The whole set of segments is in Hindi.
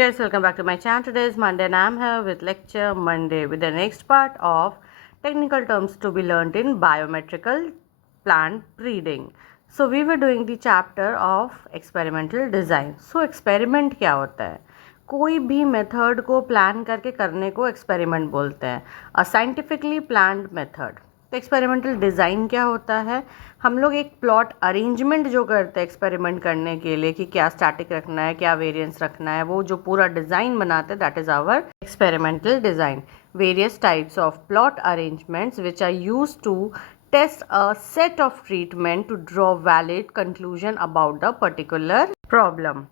guys, welcome back to my channel. Today is Monday and I'm here with lecture Monday with the next part of technical terms to be learned in biometrical plant breeding. So we were doing the chapter of experimental design. So experiment क्या होता है? कोई भी मेथड को प्लान करके करने को एक्सपेरिमेंट बोलते हैं, अ साइंटिफिकली प्लान्ड मेथड। तो एक्सपेरिमेंटल डिज़ाइन क्या होता है? हम लोग एक प्लॉट अरेंजमेंट जो करते हैं एक्सपेरिमेंट करने के लिए कि क्या स्टैटिक रखना है, क्या वेरिएंस रखना है, वो जो पूरा डिज़ाइन बनाते हैं, that is our experimental design. Various types of plot arrangements which are use to test a set of treatment to draw valid conclusion about the particular problem.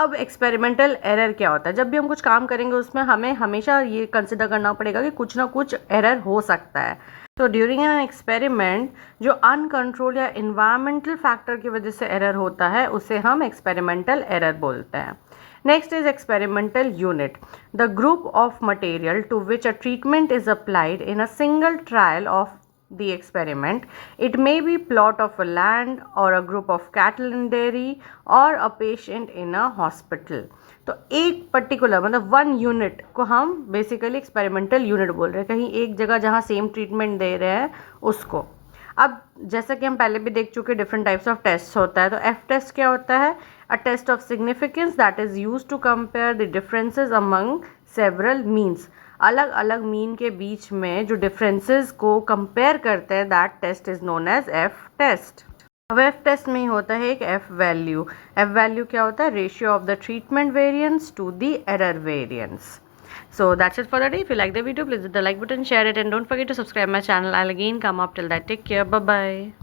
अब एक्सपेरिमेंटल एरर क्या होता है? जब भी हम कुछ काम करेंगे उसमें हमें हमेशा ये कंसिडर करना पड़ेगा कि कुछ ना कुछ एरर हो सकता है। तो ड्यूरिंग एन एक्सपेरिमेंट जो अनकंट्रोल या इन्वायरमेंटल फैक्टर की वजह से एरर होता है उसे हम एक्सपेरिमेंटल एरर बोलते हैं। Next is experimental unit, the group of material to which a treatment is applied in a single trial of the experiment. It may be plot of a land or a group of cattle in dairy or a patient in a hospital. तो एक पर्टिकुलर मतलब वन यूनिट को हम बेसिकली एक्सपेरिमेंटल यूनिट बोल रहे हैं, कहीं एक जगह जहाँ सेम ट्रीटमेंट दे रहे हैं उसको। अब जैसा कि हम पहले भी देख चुके डिफरेंट टाइप्स ऑफ टेस्ट होता है, तो एफ टेस्ट क्या होता है? A test of significance that is use to compare the differences among several means. अलग अलग मीन के बीच में जो डिफरेंसेस को कंपेयर करते हैं, that test is known as F test. अब एफ टेस्ट में ही होता है एक एफ वैल्यू। एफ वैल्यू क्या होता है? Ratio of the treatment variance to the error variance. So that's it for the day. If you like the video, please hit the like button, share it, and don't forget to subscribe my channel. I'll again come up till that. Take care. Bye bye.